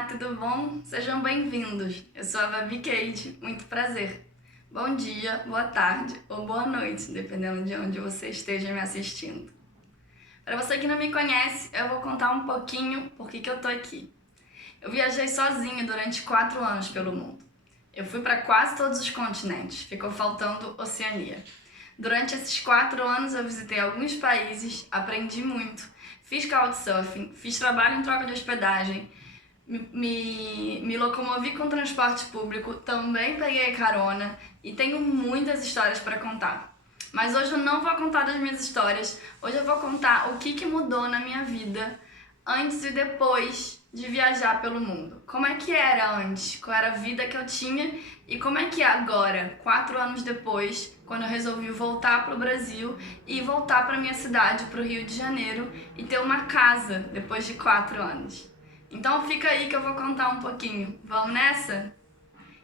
Olá, tudo bom? Sejam bem-vindos. Eu sou a Babi Kate, muito prazer. Bom dia, boa tarde ou boa noite, dependendo de onde você esteja me assistindo. Para você que não me conhece, eu vou contar um pouquinho por que eu tô aqui. Eu viajei sozinha durante 4 anos pelo mundo. Eu fui para quase todos os continentes, ficou faltando Oceania. Durante esses 4 anos eu visitei alguns países, aprendi muito, fiz couchsurfing, fiz trabalho em troca de hospedagem, me locomovi com transporte público, também peguei carona e tenho muitas histórias para contar. Mas hoje eu não vou contar das minhas histórias, hoje eu vou contar o que mudou na minha vida antes e depois de viajar pelo mundo. Como é que era antes, qual era a vida que eu tinha e como é que é agora, 4 anos depois, quando eu resolvi voltar para o Brasil e voltar para minha cidade, para o Rio de Janeiro e ter uma casa depois de 4 anos. Então fica aí que eu vou contar um pouquinho. Vamos nessa?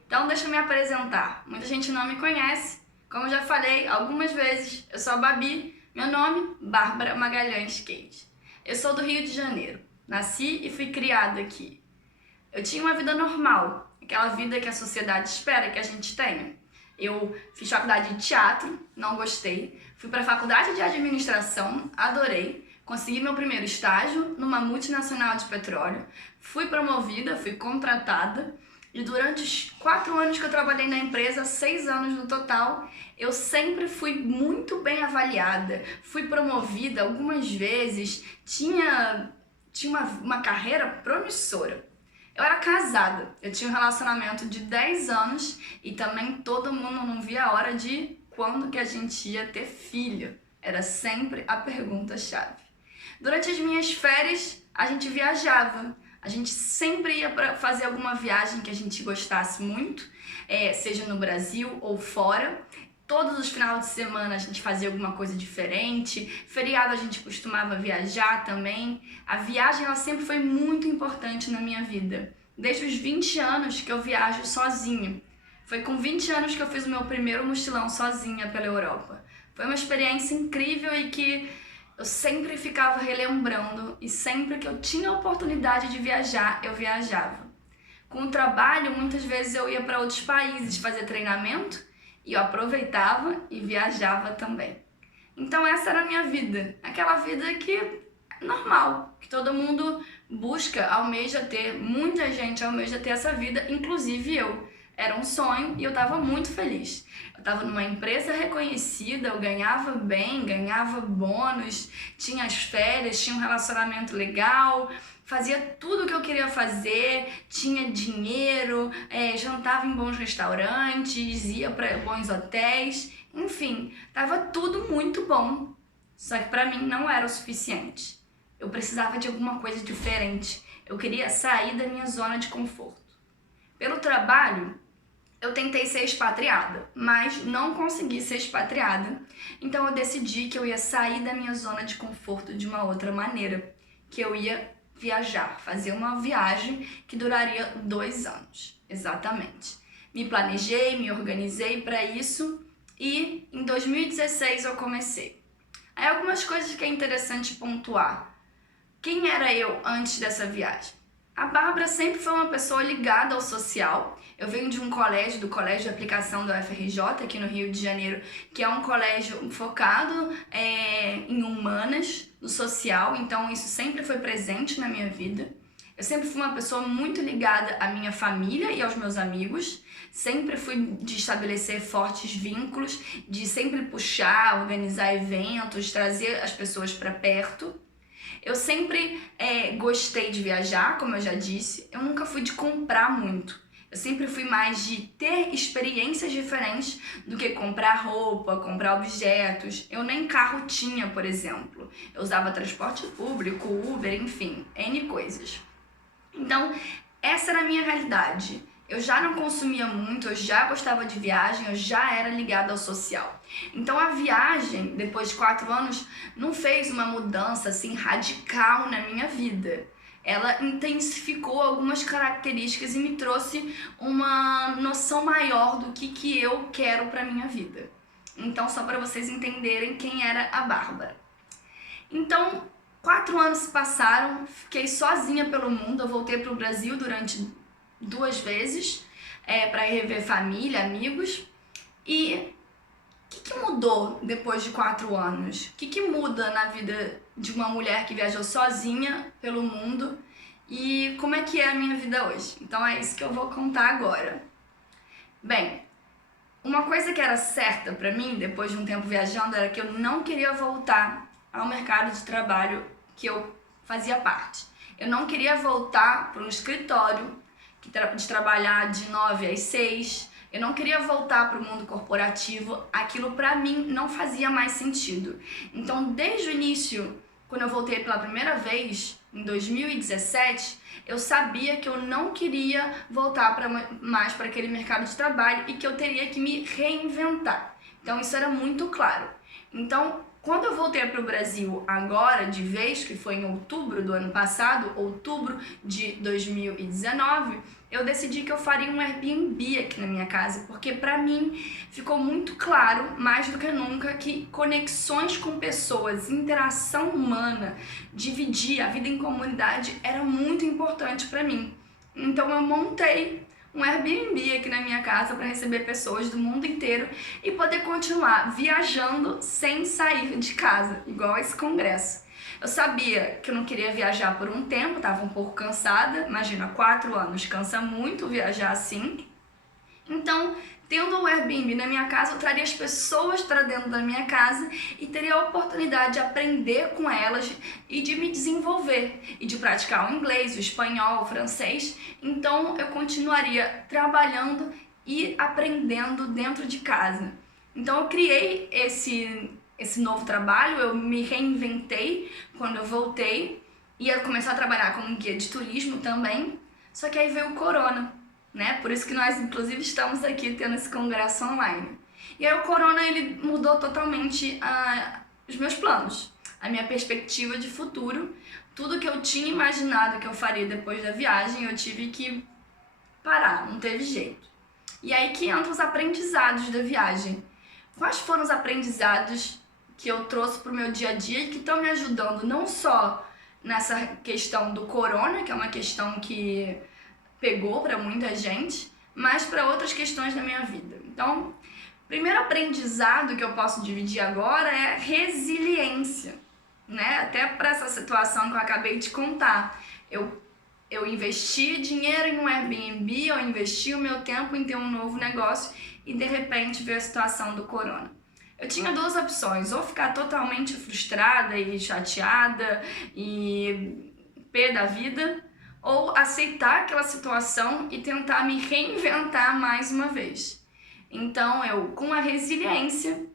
Então deixa eu me apresentar. Muita gente não me conhece. Como eu já falei algumas vezes, eu sou a Babi. Meu nome, Bárbara Magalhães Kate. Eu sou do Rio de Janeiro. Nasci e fui criada aqui. Eu tinha uma vida normal, aquela vida que a sociedade espera que a gente tenha. Eu fiz faculdade de teatro, não gostei. Fui para a faculdade de administração, adorei. Consegui meu primeiro estágio numa multinacional de petróleo, fui promovida, fui contratada e durante os 4 anos que eu trabalhei na empresa, 6 anos no total, eu sempre fui muito bem avaliada, fui promovida algumas vezes, tinha uma carreira promissora. Eu era casada, eu tinha um relacionamento de 10 anos e também todo mundo não via a hora de quando que a gente ia ter filho. Era sempre a pergunta-chave. Durante as minhas férias, a gente viajava. A gente sempre ia para fazer alguma viagem que a gente gostasse muito, seja no Brasil ou fora. Todos os finais de semana a gente fazia alguma coisa diferente. Feriado a gente costumava viajar também. A viagem ela sempre foi muito importante na minha vida. Desde os 20 anos que eu viajo sozinha. Foi com 20 anos que eu fiz o meu primeiro mochilão sozinha pela Europa. Foi uma experiência incrível e que eu sempre ficava relembrando e sempre que eu tinha a oportunidade de viajar, eu viajava. Com o trabalho, muitas vezes eu ia para outros países fazer treinamento e eu aproveitava e viajava também. Então essa era a minha vida, aquela vida que é normal, que todo mundo busca, almeja ter, muita gente almeja ter essa vida, inclusive eu. Era um sonho e eu estava muito feliz. Eu estava numa empresa reconhecida, eu ganhava bem, ganhava bônus, tinha as férias, tinha um relacionamento legal, fazia tudo o que eu queria fazer, tinha dinheiro, jantava em bons restaurantes, ia para bons hotéis, enfim, estava tudo muito bom. Só que para mim não era o suficiente. Eu precisava de alguma coisa diferente. Eu queria sair da minha zona de conforto. Pelo trabalho, eu tentei ser expatriada, mas não consegui ser expatriada. Então eu decidi que eu ia sair da minha zona de conforto de uma outra maneira, que eu ia viajar, fazer uma viagem que duraria 2 anos, exatamente. Me planejei, me organizei para isso e em 2016 eu comecei. Aí algumas coisas que é interessante pontuar. Quem era eu antes dessa viagem? A Bárbara sempre foi uma pessoa ligada ao social. Eu venho de um colégio, do Colégio de Aplicação da UFRJ, aqui no Rio de Janeiro, que é um colégio focado em humanas, no social, então isso sempre foi presente na minha vida. Eu sempre fui uma pessoa muito ligada à minha família e aos meus amigos, sempre fui de estabelecer fortes vínculos, de sempre puxar, organizar eventos, trazer as pessoas para perto. Eu sempre gostei de viajar, como eu já disse, eu nunca fui de comprar muito. Eu sempre fui mais de ter experiências diferentes do que comprar roupa, comprar objetos. Eu nem carro tinha, por exemplo. Eu usava transporte público, Uber, enfim, N coisas. Então, essa era a minha realidade. Eu já não consumia muito, eu já gostava de viagem, eu já era ligada ao social. Então a viagem, depois de 4 anos, não fez uma mudança assim radical na minha vida. Ela intensificou algumas características e me trouxe uma noção maior do que eu quero para minha vida. Então, só para vocês entenderem quem era a Bárbara. Então, 4 anos se passaram, fiquei sozinha pelo mundo. Eu voltei para o Brasil durante 2 vezes para rever família, amigos. E o que mudou depois de 4 anos? O que muda na vida de uma mulher que viajou sozinha pelo mundo? E como é que é a minha vida hoje? Então é isso que eu vou contar agora. Bem, uma coisa que era certa pra mim, depois de um tempo viajando, era que eu não queria voltar ao mercado de trabalho que eu fazia parte. Eu não queria voltar para um escritório de trabalhar de 9 às 6. Eu não queria voltar para o mundo corporativo. Aquilo pra mim não fazia mais sentido. Então, desde o início, quando eu voltei pela primeira vez, em 2017, eu sabia que eu não queria voltar mais para aquele mercado de trabalho e que eu teria que me reinventar. Então isso era muito claro. Então, quando eu voltei para o Brasil agora, de vez, que foi em outubro do ano passado, outubro de 2019, eu decidi que eu faria um Airbnb aqui na minha casa, porque pra mim ficou muito claro, mais do que nunca, que conexões com pessoas, interação humana, dividir a vida em comunidade era muito importante pra mim. Então eu montei um Airbnb aqui na minha casa para receber pessoas do mundo inteiro e poder continuar viajando sem sair de casa, igual esse congresso. Eu sabia que eu não queria viajar por um tempo, estava um pouco cansada. Imagina, 4 anos, cansa muito viajar assim. Então, tendo o Airbnb na minha casa, eu traria as pessoas para dentro da minha casa e teria a oportunidade de aprender com elas e de me desenvolver e de praticar o inglês, o espanhol, o francês. Então, eu continuaria trabalhando e aprendendo dentro de casa. Então, eu criei esse novo trabalho, eu me reinventei quando eu voltei, ia começar a trabalhar como guia de turismo também, só que aí veio o corona, né? Por isso que nós, inclusive, estamos aqui tendo esse congresso online. E aí o corona, ele mudou totalmente os meus planos, a minha perspectiva de futuro. Tudo que eu tinha imaginado que eu faria depois da viagem, eu tive que parar, não teve jeito. E aí que entram os aprendizados da viagem. Quais foram os aprendizados que eu trouxe para o meu dia a dia e que estão me ajudando não só nessa questão do corona, que é uma questão que pegou para muita gente, mas para outras questões da minha vida. Então, o primeiro aprendizado que eu posso dividir agora é resiliência, né? Até para essa situação que eu acabei de contar. Eu investi dinheiro em um Airbnb, eu investi o meu tempo em ter um novo negócio e de repente veio a situação do corona. Eu tinha 2 opções, ou ficar totalmente frustrada e chateada e pé da vida, ou aceitar aquela situação e tentar me reinventar mais uma vez. Então eu, com a resiliência,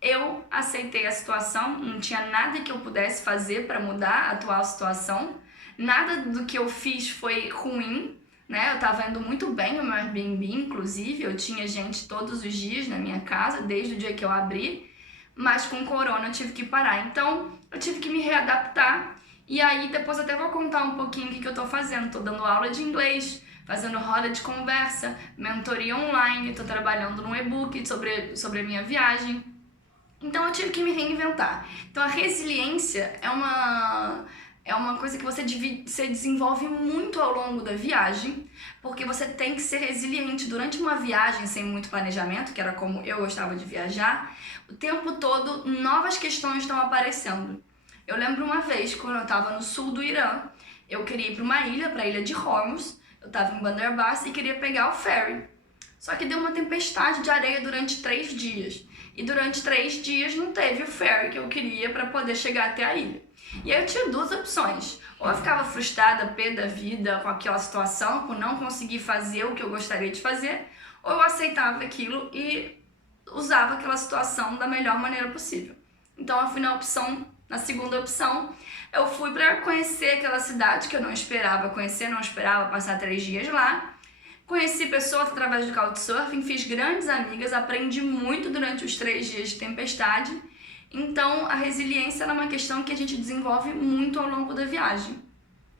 eu aceitei a situação, não tinha nada que eu pudesse fazer para mudar a atual situação, nada do que eu fiz foi ruim, né? Eu estava indo muito bem no meu Airbnb, inclusive, eu tinha gente todos os dias na minha casa, desde o dia que eu abri, mas com o corona eu tive que parar. Então, eu tive que me readaptar, e aí depois até vou contar um pouquinho o que eu tô fazendo. Tô dando aula de inglês, fazendo roda de conversa, mentoria online, tô trabalhando num e-book sobre a minha viagem. Então, eu tive que me reinventar. Então, a resiliência é uma coisa que você desenvolve muito ao longo da viagem, porque você tem que ser resiliente. Durante uma viagem sem muito planejamento, que era como eu gostava de viajar, o tempo todo novas questões estão aparecendo. Eu lembro uma vez, quando eu estava no sul do Irã, eu queria ir para uma ilha, para a ilha de Hormuz, eu estava em Bandar Abbas e queria pegar o ferry. Só que deu uma tempestade de areia durante 3 dias. E durante 3 dias não teve o ferry que eu queria para poder chegar até a ilha. E aí eu tinha 2 opções. Ou eu ficava frustrada, pé da vida com aquela situação, por não conseguir fazer o que eu gostaria de fazer, ou eu aceitava aquilo e usava aquela situação da melhor maneira possível. Então eu fui na segunda opção, eu fui para conhecer aquela cidade que eu não esperava conhecer, não esperava passar 3 dias lá. Conheci pessoas através do Couchsurfing, fiz grandes amigas, aprendi muito durante os 3 dias de tempestade. Então, a resiliência é uma questão que a gente desenvolve muito ao longo da viagem.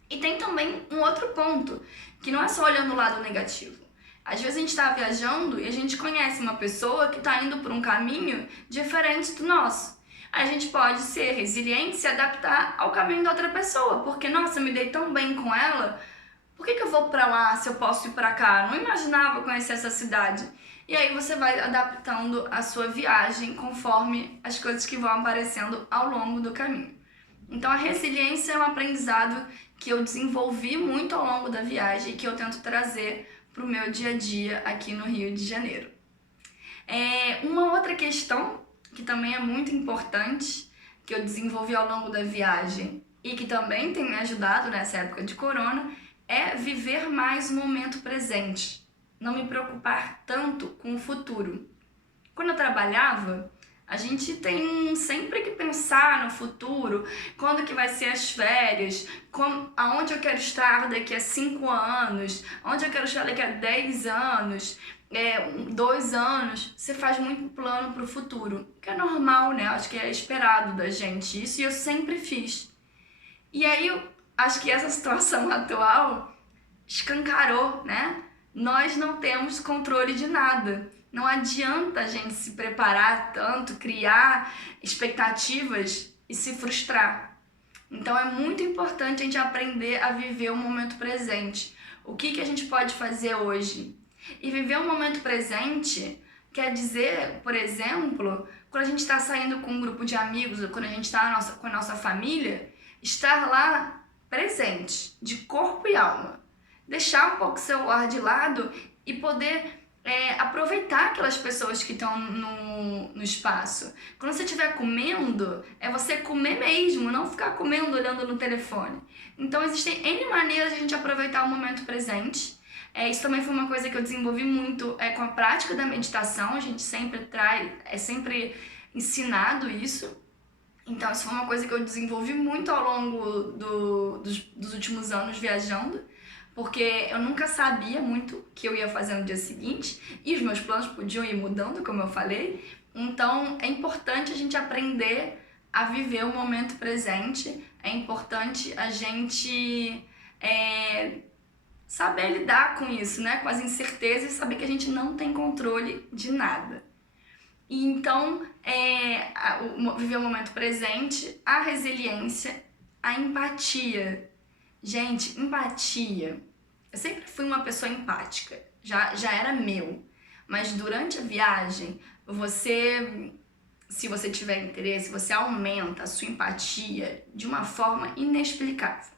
E tem também um outro ponto, que não é só olhando o lado negativo. Às vezes a gente está viajando e a gente conhece uma pessoa que está indo por um caminho diferente do nosso. A gente pode ser resiliente, se adaptar ao caminho da outra pessoa, porque, nossa, eu me dei tão bem com ela, por que eu vou pra lá se eu posso ir pra cá? Não imaginava conhecer essa cidade. E aí você vai adaptando a sua viagem conforme as coisas que vão aparecendo ao longo do caminho. Então a resiliência é um aprendizado que eu desenvolvi muito ao longo da viagem e que eu tento trazer para o meu dia a dia aqui no Rio de Janeiro. Uma outra questão que também é muito importante, que eu desenvolvi ao longo da viagem e que também tem me ajudado nessa época de corona, é viver mais o momento presente, não me preocupar tanto com o futuro. Quando eu trabalhava, a gente tem sempre que pensar no futuro, quando que vai ser as férias, aonde eu quero estar daqui a 5 anos, onde eu quero estar daqui a 10 anos, 2 anos. Você faz muito plano para o futuro, que é normal, né? Acho que é esperado da gente isso, e eu sempre fiz. E aí eu acho que essa situação atual escancarou, né? Nós não temos controle de nada. Não adianta a gente se preparar tanto, criar expectativas e se frustrar. Então é muito importante a gente aprender a viver o momento presente. O que a gente pode fazer hoje? E viver o momento presente quer dizer, por exemplo, quando a gente está saindo com um grupo de amigos, ou quando a gente está com a nossa família, estar lá presente, de corpo e alma. Deixar um pouco o celular de lado e poder aproveitar aquelas pessoas que estão no espaço. Quando você estiver comendo, é você comer mesmo, não ficar comendo olhando no telefone. Então existem N maneiras de a gente aproveitar o momento presente. Isso também foi uma coisa que eu desenvolvi muito com a prática da meditação. A gente sempre é sempre ensinado isso. Então isso foi uma coisa que eu desenvolvi muito ao longo dos últimos anos viajando, porque eu nunca sabia muito o que eu ia fazer no dia seguinte e os meus planos podiam ir mudando, como eu falei. Então é importante a gente aprender a viver o momento presente, é importante a gente saber lidar com isso, né? Com as incertezas e saber que a gente não tem controle de nada. E então, viver o momento presente, a resiliência, a empatia. Gente, empatia. Eu sempre fui uma pessoa empática, já era meu. Mas durante a viagem, se você tiver interesse, você aumenta a sua empatia de uma forma inexplicável.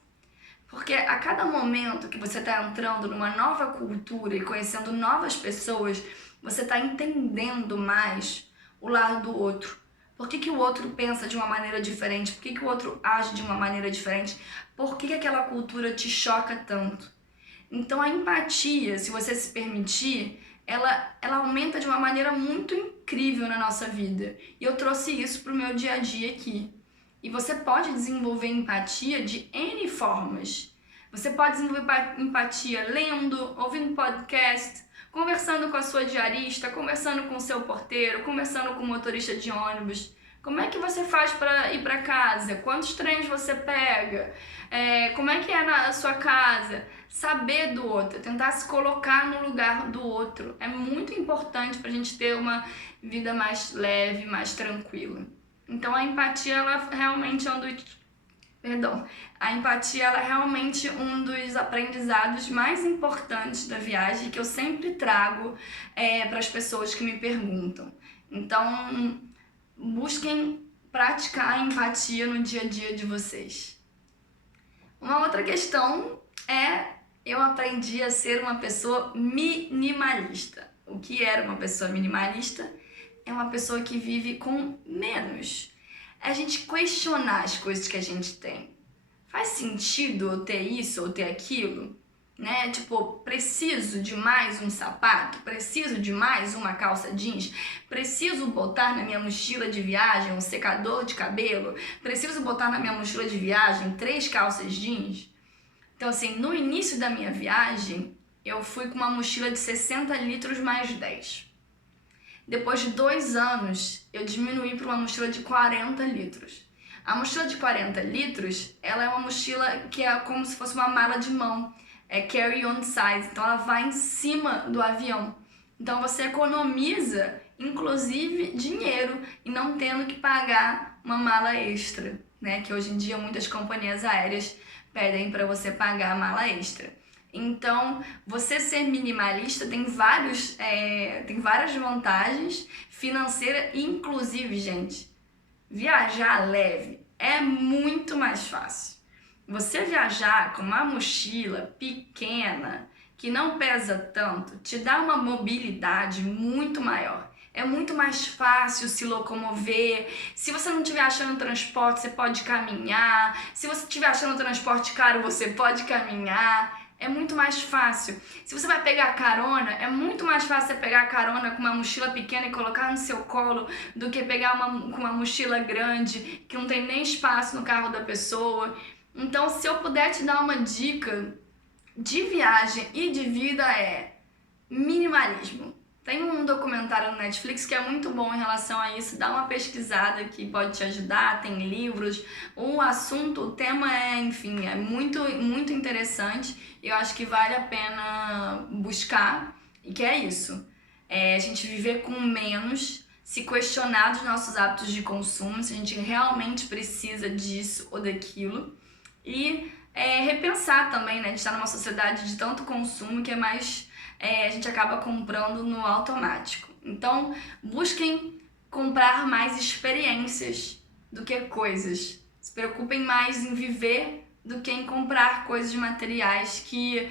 Porque a cada momento que você está entrando numa nova cultura e conhecendo novas pessoas, você está entendendo mais o lado do outro. Por que o outro pensa de uma maneira diferente? Por que o outro age de uma maneira diferente? Por que aquela cultura te choca tanto? Então a empatia, se você se permitir, ela aumenta de uma maneira muito incrível na nossa vida. E eu trouxe isso para o meu dia a dia aqui. E você pode desenvolver empatia de N formas. Você pode desenvolver empatia lendo, ouvindo podcast, conversando com a sua diarista, conversando com o seu porteiro, conversando com o motorista de ônibus. Como é que você faz para ir para casa? Quantos trens você pega? Como é que é na sua casa? Saber do outro, tentar se colocar no lugar do outro. É muito importante para a gente ter uma vida mais leve, mais tranquila. Então a empatia, ela realmente é um dos aprendizados mais importantes da viagem, que eu sempre trago para as pessoas que me perguntam. Então, busquem praticar a empatia no dia a dia de vocês. Uma outra questão eu aprendi a ser uma pessoa minimalista. O que era uma pessoa minimalista? É uma pessoa que vive com menos. É a gente questionar as coisas que a gente tem. Faz sentido eu ter isso ou ter aquilo? Né? Tipo, preciso de mais um sapato? Preciso de mais uma calça jeans? Preciso botar na minha mochila de viagem um secador de cabelo? Preciso botar na minha mochila de viagem 3 calças jeans? Então, assim, no início da minha viagem, eu fui com uma mochila de 60 litros mais 10. Depois de 2 anos, eu diminuí para uma mochila de 40 litros. A mochila de 40 litros, ela é uma mochila que é como se fosse uma mala de mão. É carry-on size, então ela vai em cima do avião. Então você economiza inclusive dinheiro, e não tendo que pagar uma mala extra, né? Que hoje em dia muitas companhias aéreas pedem para você pagar a mala extra. Então, você ser minimalista tem várias vantagens financeiras, inclusive, gente, viajar leve é muito mais fácil. Você viajar com uma mochila pequena, que não pesa tanto, te dá uma mobilidade muito maior. É muito mais fácil se locomover. Se você não estiver achando transporte, você pode caminhar. Se você estiver achando transporte caro, você pode caminhar. É muito mais fácil. Se você vai pegar carona, é muito mais fácil você pegar carona com uma mochila pequena e colocar no seu colo do que pegar com uma mochila grande que não tem nem espaço no carro da pessoa. Então, se eu puder te dar uma dica de viagem e de vida, é minimalismo. Tem um documentário no Netflix que é muito bom em relação a isso, dá uma pesquisada que pode te ajudar, tem livros, o assunto, o tema enfim, é muito, muito interessante e eu acho que vale a pena buscar, e que é isso, a gente viver com menos, se questionar dos nossos hábitos de consumo, se a gente realmente precisa disso ou daquilo, e repensar também, né, a gente está numa sociedade de tanto consumo que é mais... a gente acaba comprando no automático. Então, busquem comprar mais experiências do que coisas. Se preocupem mais em viver do que em comprar coisas materiais que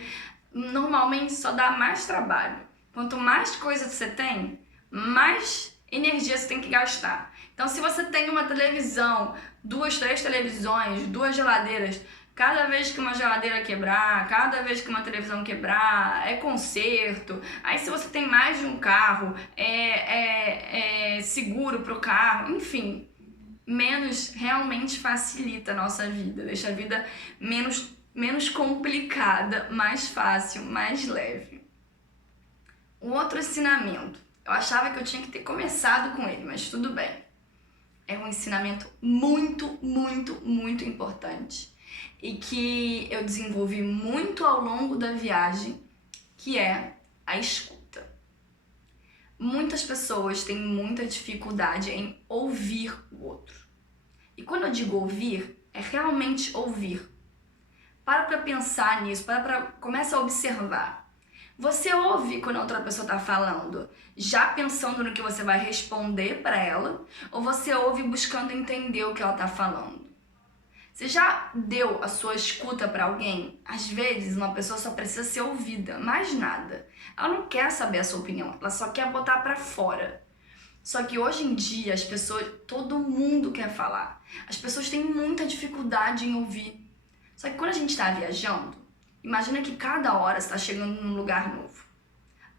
normalmente só dá mais trabalho. Quanto mais coisa você tem, mais energia você tem que gastar. Então, se você tem uma televisão, 2, 3 televisões, 2 geladeiras, cada vez que uma geladeira quebrar, cada vez que uma televisão quebrar, é conserto. Aí se você tem mais de um carro, é seguro pro carro, enfim. Menos realmente facilita a nossa vida, deixa a vida menos complicada, mais fácil, mais leve. Um outro ensinamento, eu achava que eu tinha que ter começado com ele, mas tudo bem. É um ensinamento muito, muito, muito importante e que eu desenvolvi muito ao longo da viagem, que é a escuta. Muitas pessoas têm muita dificuldade em ouvir o outro. E quando eu digo ouvir, é realmente ouvir. Para pensar nisso, começa a observar. Você ouve quando a outra pessoa está falando, já pensando no que você vai responder para ela, ou você ouve buscando entender o que ela está falando? Você já deu a sua escuta para alguém? Às vezes, uma pessoa só precisa ser ouvida, mais nada. Ela não quer saber a sua opinião, ela só quer botar para fora. Só que hoje em dia, as pessoas, todo mundo quer falar. As pessoas têm muita dificuldade em ouvir. Só que quando a gente está viajando, imagina que cada hora você está chegando num lugar novo.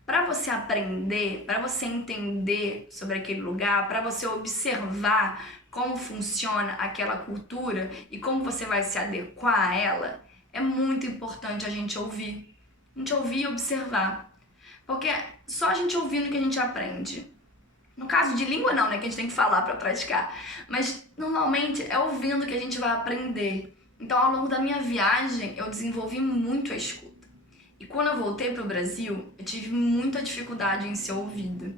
Para você aprender, para você entender sobre aquele lugar, para você observar como funciona aquela cultura e como você vai se adequar a ela, é muito importante a gente ouvir. A gente ouvir e observar. Porque só a gente ouvindo que a gente aprende. No caso de língua não, né? Que a gente tem que falar para praticar. Mas normalmente é ouvindo que a gente vai aprender. Então ao longo da minha viagem eu desenvolvi muito a escuta. E quando eu voltei para o Brasil, eu tive muita dificuldade em ser ouvida.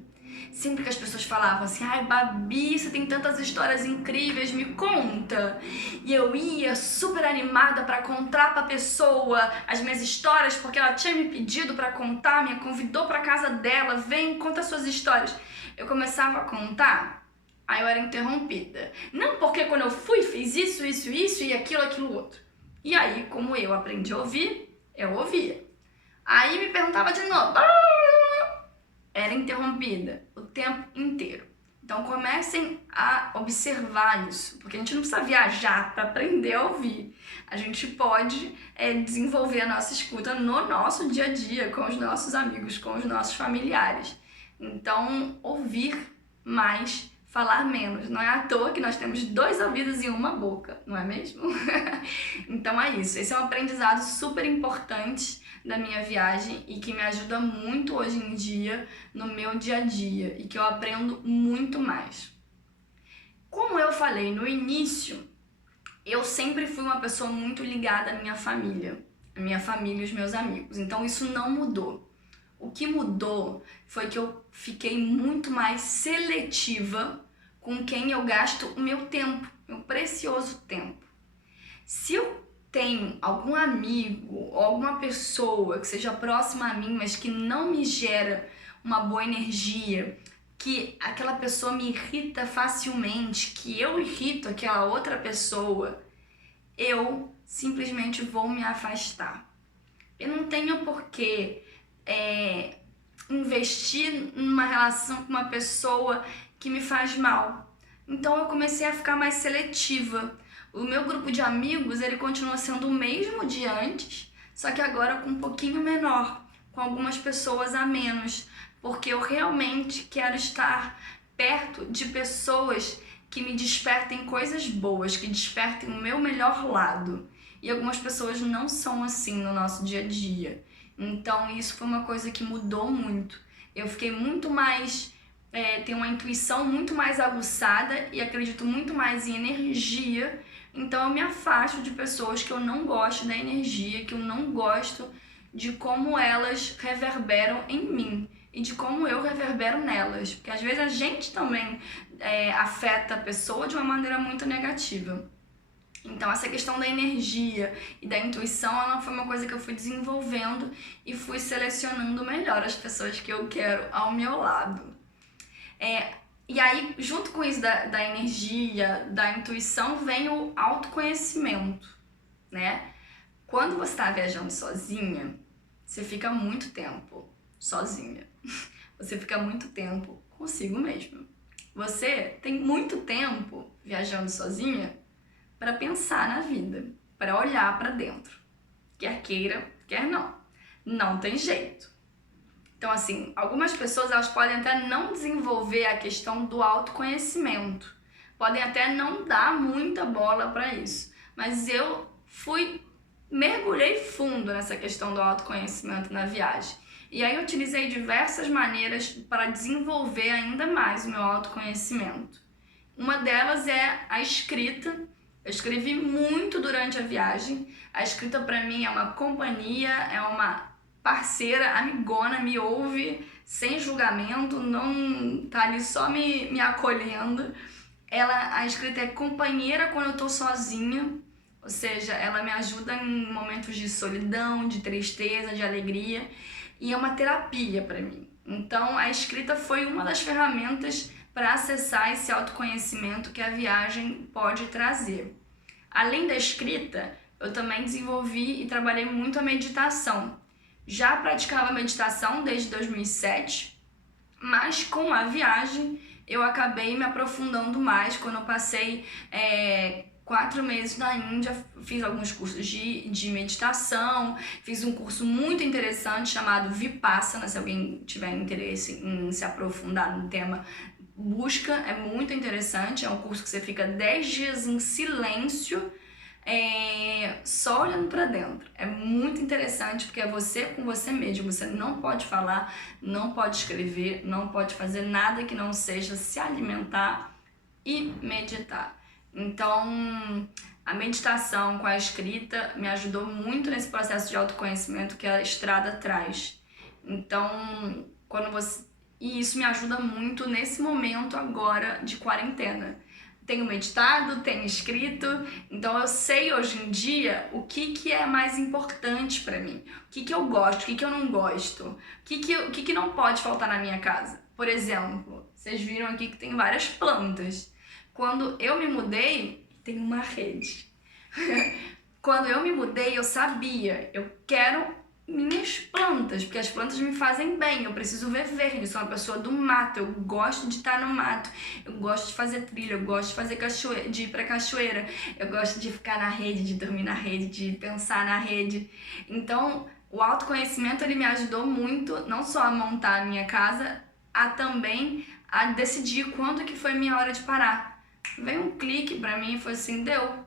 Sempre que as pessoas falavam assim, ai Babi, você tem tantas histórias incríveis, me conta. E eu ia super animada para contar para a pessoa as minhas histórias, porque ela tinha me pedido para contar, me convidou para casa dela, vem, conta suas histórias. Eu começava a contar, aí eu era interrompida. Não, porque quando eu fui, fiz isso e aquilo outro. E aí, como eu aprendi a ouvir, eu ouvia. Aí me perguntava de novo. Era interrompida o tempo inteiro. Então comecem a observar isso, porque a gente não precisa viajar para aprender a ouvir. A gente pode desenvolver a nossa escuta no nosso dia a dia, com os nossos amigos, com os nossos familiares. Então, ouvir mais, falar menos. Não é à toa que nós temos 2 ouvidos e 1 boca, não é mesmo? Então é isso. Esse é um aprendizado super importante da minha viagem e que me ajuda muito hoje em dia no meu dia a dia e que eu aprendo muito mais. Como eu falei no início, eu sempre fui uma pessoa muito ligada à minha família e os meus amigos, então isso não mudou. O que mudou foi que eu fiquei muito mais seletiva com quem eu gasto o meu tempo, meu precioso tempo. Se eu tenho algum amigo ou alguma pessoa que seja próxima a mim, mas que não me gera uma boa energia, que aquela pessoa me irrita facilmente, que eu irrito aquela outra pessoa, eu simplesmente vou me afastar. Eu não tenho porquê investir numa relação com uma pessoa que me faz mal. Então eu comecei a ficar mais seletiva. O meu grupo de amigos, ele continua sendo o mesmo de antes, só que agora com um pouquinho menor, com algumas pessoas a menos, porque eu realmente quero estar perto de pessoas que me despertem coisas boas, que despertem o meu melhor lado. E algumas pessoas não são assim no nosso dia a dia. Então isso foi uma coisa que mudou muito. Eu fiquei muito mais, tenho uma intuição muito mais aguçada e acredito muito mais em energia. Então eu me afasto de pessoas que eu não gosto da energia, que eu não gosto de como elas reverberam em mim e de como eu reverbero nelas. Porque às vezes a gente também afeta a pessoa de uma maneira muito negativa. Então essa questão da energia e da intuição, ela foi uma coisa que eu fui desenvolvendo e fui selecionando melhor as pessoas que eu quero ao meu lado. E aí, junto com isso da energia, da intuição, vem o autoconhecimento, né? Quando você está viajando sozinha, você fica muito tempo sozinha. Você fica muito tempo consigo mesma. Você tem muito tempo viajando sozinha para pensar na vida, para olhar para dentro. Quer queira, quer não. Não tem jeito. Então, assim, algumas pessoas elas podem até não desenvolver a questão do autoconhecimento. Podem até não dar muita bola para isso. Mas eu mergulhei fundo nessa questão do autoconhecimento na viagem. E aí eu utilizei diversas maneiras para desenvolver ainda mais o meu autoconhecimento. Uma delas é a escrita. Eu escrevi muito durante a viagem. A escrita para mim é uma companhia, é uma parceira, amigona, me ouve sem julgamento, não tá ali só me acolhendo. A escrita é companheira quando eu tô sozinha, ou seja, ela me ajuda em momentos de solidão, de tristeza, de alegria, e é uma terapia para mim. Então a escrita foi uma das ferramentas para acessar esse autoconhecimento que a viagem pode trazer. Além da escrita, eu também desenvolvi e trabalhei muito a meditação. Já praticava meditação desde 2007, mas com a viagem eu acabei me aprofundando mais. Quando eu passei 4 meses na Índia, fiz alguns cursos de meditação, fiz um curso muito interessante chamado Vipassana. Se alguém tiver interesse em se aprofundar no tema, busca, é muito interessante. É um curso que você fica 10 dias em silêncio, só olhando para dentro. É muito interessante porque é você com você mesmo. Você não pode falar, não pode escrever, não pode fazer nada que não seja se alimentar e meditar. Então, a meditação com a escrita me ajudou muito nesse processo de autoconhecimento que a estrada traz. Então, e isso me ajuda muito nesse momento agora de quarentena. Tenho meditado, tenho escrito, então eu sei hoje em dia o que é mais importante para mim, o que eu gosto, o que eu não gosto, o que não pode faltar na minha casa. Por exemplo, vocês viram aqui que tem várias plantas. Quando eu me mudei, tem uma rede. Quando eu me mudei, eu sabia, eu quero minhas plantas, porque as plantas me fazem bem, eu preciso ver verde, eu sou uma pessoa do mato, eu gosto de estar no mato, eu gosto de fazer trilha, eu gosto de fazer de ir pra cachoeira, eu gosto de ficar na rede, de dormir na rede, de pensar na rede. Então, o autoconhecimento ele me ajudou muito, não só a montar a minha casa, também a decidir quando que foi minha hora de parar. Veio um clique pra mim e foi assim, deu.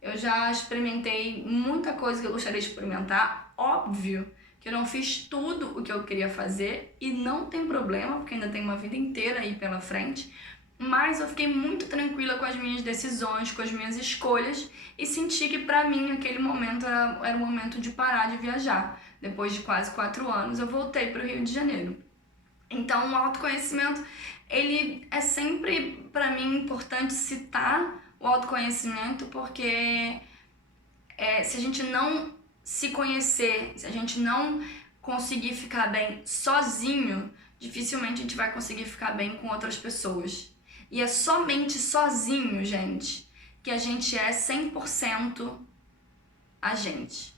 Eu já experimentei muita coisa que eu gostaria de experimentar. Óbvio que eu não fiz tudo o que eu queria fazer e não tem problema, porque ainda tem uma vida inteira aí pela frente. mas eu fiquei muito tranquila com as minhas decisões, com as minhas escolhas e senti que pra mim aquele momento era o momento de parar de viajar. Depois de quase 4 anos eu voltei para o Rio de Janeiro. Então o autoconhecimento, ele é sempre pra mim importante citar o autoconhecimento, porque se a gente não se conhecer, se a gente não conseguir ficar bem sozinho, dificilmente a gente vai conseguir ficar bem com outras pessoas. E é somente sozinho, gente, que a gente é 100% a gente.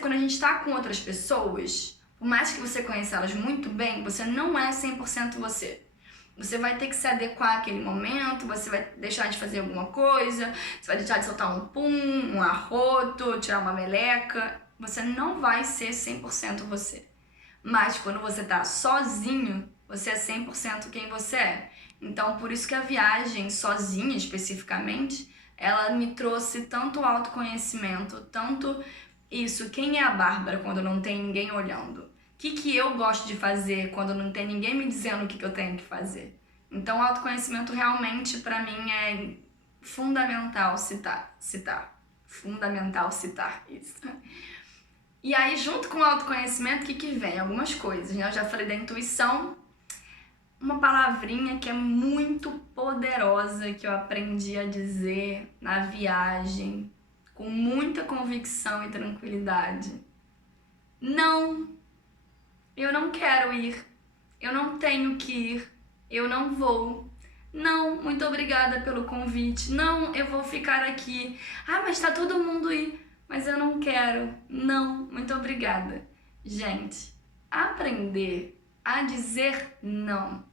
Quando a gente tá com outras pessoas, por mais que você conheça elas muito bem, você não é 100% você. Você vai ter que se adequar àquele momento, você vai deixar de fazer alguma coisa, você vai deixar de soltar um pum, um arroto, tirar uma meleca. Você não vai ser 100% você. Mas quando você tá sozinho, você é 100% quem você é. Então, por isso que a viagem sozinha, especificamente, ela me trouxe tanto autoconhecimento, tanto isso, quem é a Bárbara quando não tem ninguém olhando? O que eu gosto de fazer quando não tem ninguém me dizendo o que eu tenho que fazer? Então, o autoconhecimento realmente, pra mim, é fundamental citar. Fundamental citar isso. E aí, junto com o autoconhecimento, o que vem? Algumas coisas, né? Eu já falei da intuição, uma palavrinha que é muito poderosa, que eu aprendi a dizer na viagem, com muita convicção e tranquilidade. Não, eu não quero ir, eu não tenho que ir, eu não vou. Não, muito obrigada pelo convite. Não, eu vou ficar aqui. Ah, mas tá todo mundo aí. Mas eu não quero. Não, muito obrigada. Gente, aprender a dizer não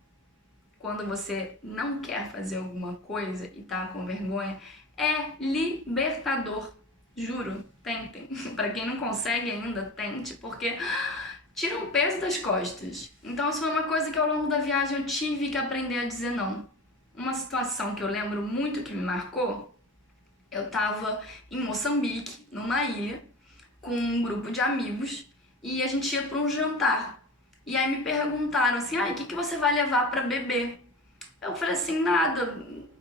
quando você não quer fazer alguma coisa e tá com vergonha é libertador. Juro, tentem. Pra quem não consegue ainda, tente, porque tira um peso das costas. Então isso foi uma coisa que ao longo da viagem eu tive que aprender a dizer não. Uma situação que eu lembro muito que me marcou, eu tava em Moçambique, numa ilha, com um grupo de amigos, e a gente ia para um jantar. E aí me perguntaram assim, o que você vai levar para beber? Eu falei assim, nada,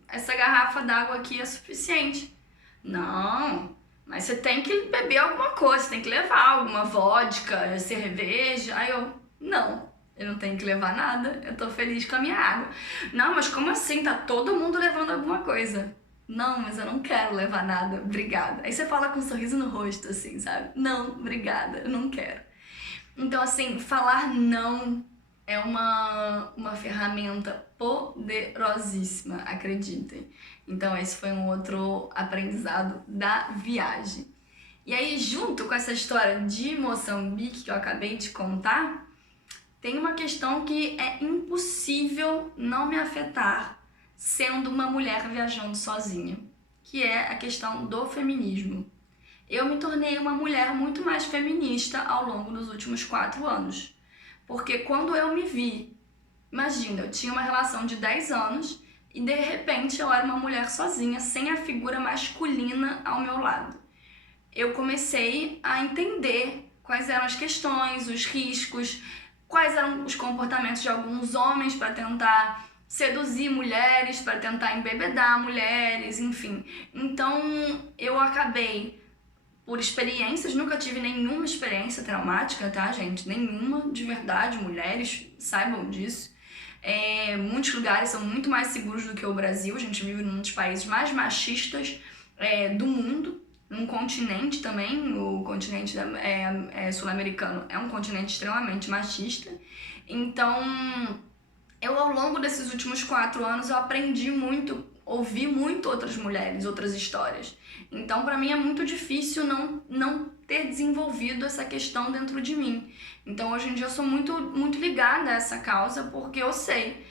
essa garrafa d'água aqui é suficiente. Não, mas você tem que beber alguma coisa, você tem que levar alguma vodka, cerveja. Aí não, eu não tenho que levar nada, eu tô feliz com a minha água. Não, mas como assim? Tá todo mundo levando alguma coisa. Não, mas eu não quero levar nada, obrigada. Aí você fala com um sorriso no rosto, assim, sabe? Não, obrigada, eu não quero. Então, assim, falar não é uma ferramenta poderosíssima, acreditem. Então, esse foi um outro aprendizado da viagem. E aí, junto com essa história de Moçambique que eu acabei de contar, tem uma questão que é impossível não me afetar sendo uma mulher viajando sozinha, que é a questão do feminismo. Eu me tornei uma mulher muito mais feminista ao longo dos últimos 4 anos. Porque quando eu me vi, imagina, eu tinha uma relação de 10 anos e de repente eu era uma mulher sozinha, sem a figura masculina ao meu lado. Eu comecei a entender quais eram as questões, os riscos, quais eram os comportamentos de alguns homens para tentar seduzir mulheres, para tentar embebedar mulheres, enfim. Então eu acabei, por experiências, nunca tive nenhuma experiência traumática, tá, gente? Nenhuma, de verdade, mulheres, saibam disso. Muitos lugares são muito mais seguros do que o Brasil, a gente vive num dos países mais machistas do mundo, num continente também, o continente sul-americano é um continente extremamente machista. Então, eu ao longo desses últimos 4 anos eu aprendi muito, ouvi muito outras mulheres, outras histórias. Então, pra mim é muito difícil não ter desenvolvido essa questão dentro de mim. Então, hoje em dia eu sou muito, muito ligada a essa causa, porque eu sei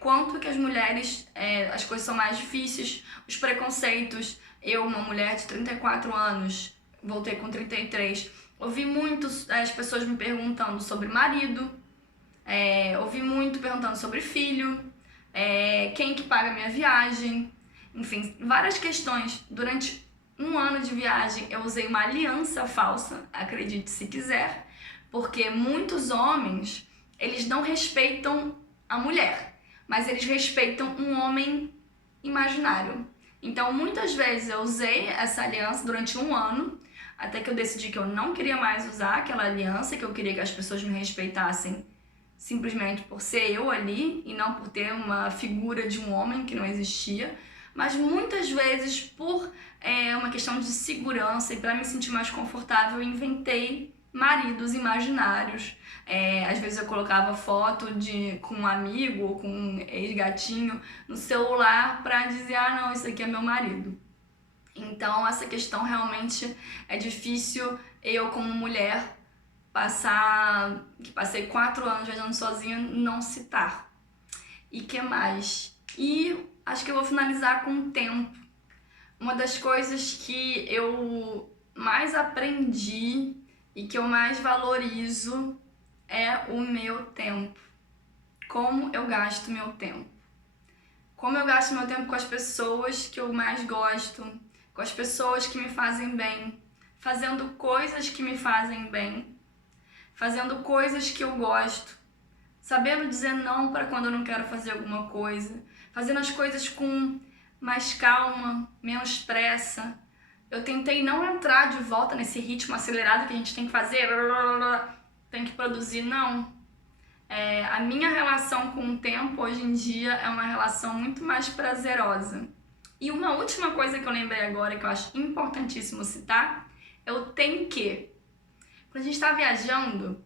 quanto que as mulheres, as coisas são mais difíceis, os preconceitos. Eu, uma mulher de 34 anos, voltei com 33, ouvi muito as pessoas me perguntando sobre marido, ouvi muito perguntando sobre filho, quem que paga a minha viagem, enfim, várias questões. Durante 1 ano de viagem eu usei uma aliança falsa, acredite se quiser, porque muitos homens, eles não respeitam a mulher. mas eles respeitam um homem imaginário. Então, muitas vezes eu usei essa aliança durante um ano, até que eu decidi que eu não queria mais usar aquela aliança, que eu queria que as pessoas me respeitassem simplesmente por ser eu ali e não por ter uma figura de um homem que não existia, mas muitas vezes por uma questão de segurança e para me sentir mais confortável, eu inventei maridos imaginários. Às vezes eu colocava foto com um amigo ou com um ex-gatinho no celular para dizer, ah não, esse aqui é meu marido. Então essa questão realmente é difícil eu como mulher passei 4 anos viajando sozinha, não citar. E que mais? E acho que eu vou finalizar com o tempo. Uma das coisas que eu mais aprendi e que eu mais valorizo é o meu tempo. Como eu gasto meu tempo. Como eu gasto meu tempo com as pessoas que eu mais gosto, com as pessoas que me fazem bem, fazendo coisas que me fazem bem, fazendo coisas que eu gosto, sabendo dizer não para quando eu não quero fazer alguma coisa, fazendo as coisas com mais calma, menos pressa. Eu tentei não entrar de volta nesse ritmo acelerado que a gente tem que fazer, tem que produzir, não. A minha relação com o tempo hoje em dia é uma relação muito mais prazerosa. E uma última coisa que eu lembrei agora que eu acho importantíssimo citar é o tem que. Quando a gente está viajando,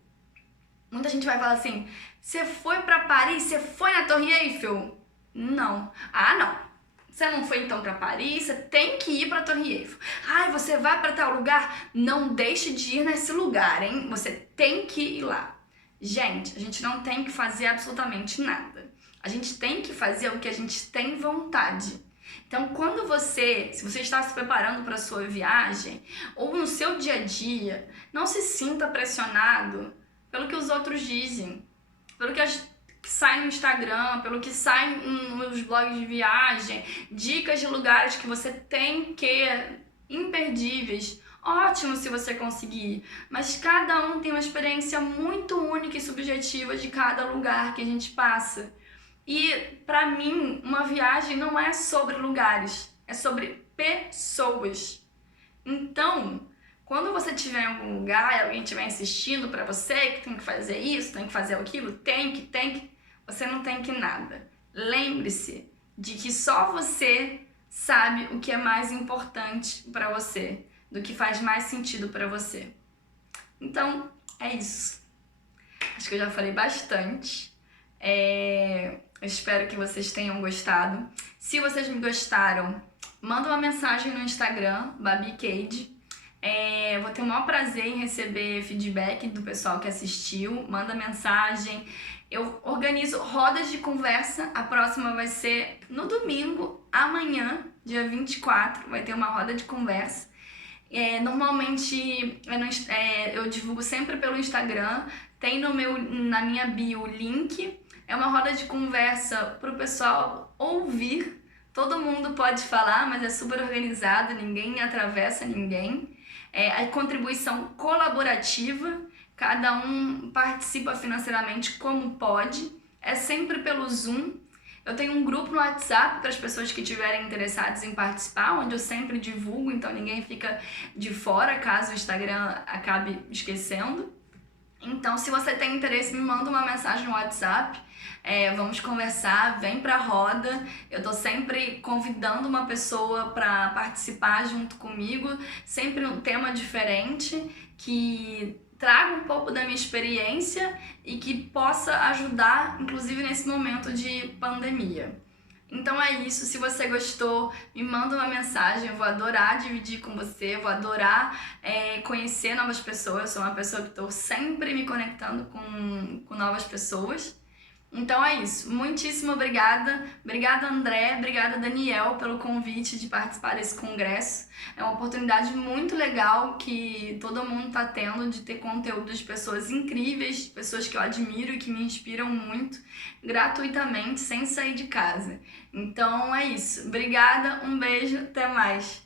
muita gente vai falar assim, você foi para Paris, você foi na Torre Eiffel? Não. Ah, não. Você não foi então para Paris, você tem que ir para a Torre Eiffel. Ai, você vai para tal lugar? Não deixe de ir nesse lugar, hein? Você tem que ir lá. Gente, a gente não tem que fazer absolutamente nada. A gente tem que fazer o que a gente tem vontade. Então, se você está se preparando para a sua viagem, ou no seu dia a dia, não se sinta pressionado pelo que os outros dizem, pelo que sai no Instagram, pelo que sai nos blogs de viagem, dicas de lugares que você tem que imperdíveis. Ótimo se você conseguir, mas cada um tem uma experiência muito única e subjetiva de cada lugar que a gente passa. E pra mim, uma viagem não é sobre lugares, é sobre pessoas. Então, quando você estiver em algum lugar e alguém estiver insistindo pra você que tem que fazer isso, tem que fazer aquilo, tem que, você não tem que nada. Lembre-se de que só você sabe o que é mais importante pra você, do que faz mais sentido pra você. Então, é isso. Acho que eu já falei bastante. Eu espero que vocês tenham gostado. Se vocês me gostaram, manda uma mensagem no Instagram, BabiCade. Vou ter o maior prazer em receber feedback do pessoal que assistiu. Manda mensagem. Eu organizo rodas de conversa. A próxima vai ser no domingo, amanhã, dia 24. Vai ter uma roda de conversa. Normalmente eu divulgo sempre pelo Instagram. Tem na minha bio o link. É uma roda de conversa para o pessoal ouvir. Todo mundo pode falar, mas é super organizado, ninguém atravessa ninguém. A contribuição colaborativa, cada um participa financeiramente como pode. É sempre pelo Zoom. Eu tenho um grupo no WhatsApp para as pessoas que estiverem interessadas em participar, onde eu sempre divulgo, então ninguém fica de fora caso o Instagram acabe esquecendo. Então, se você tem interesse, me manda uma mensagem no WhatsApp, vamos conversar, vem pra roda. Eu tô sempre convidando uma pessoa para participar junto comigo, sempre um tema diferente, que traga um pouco da minha experiência e que possa ajudar, inclusive nesse momento de pandemia. Então é isso, se você gostou, me manda uma mensagem, eu vou adorar dividir com você, eu vou adorar conhecer novas pessoas, eu sou uma pessoa que estou sempre me conectando com novas pessoas. Então é isso, muitíssimo obrigada, obrigada André, obrigada Daniel pelo convite de participar desse congresso. É uma oportunidade muito legal que todo mundo está tendo de ter conteúdo de pessoas incríveis, pessoas que eu admiro e que me inspiram muito, gratuitamente, sem sair de casa. Então é isso, obrigada, um beijo, até mais!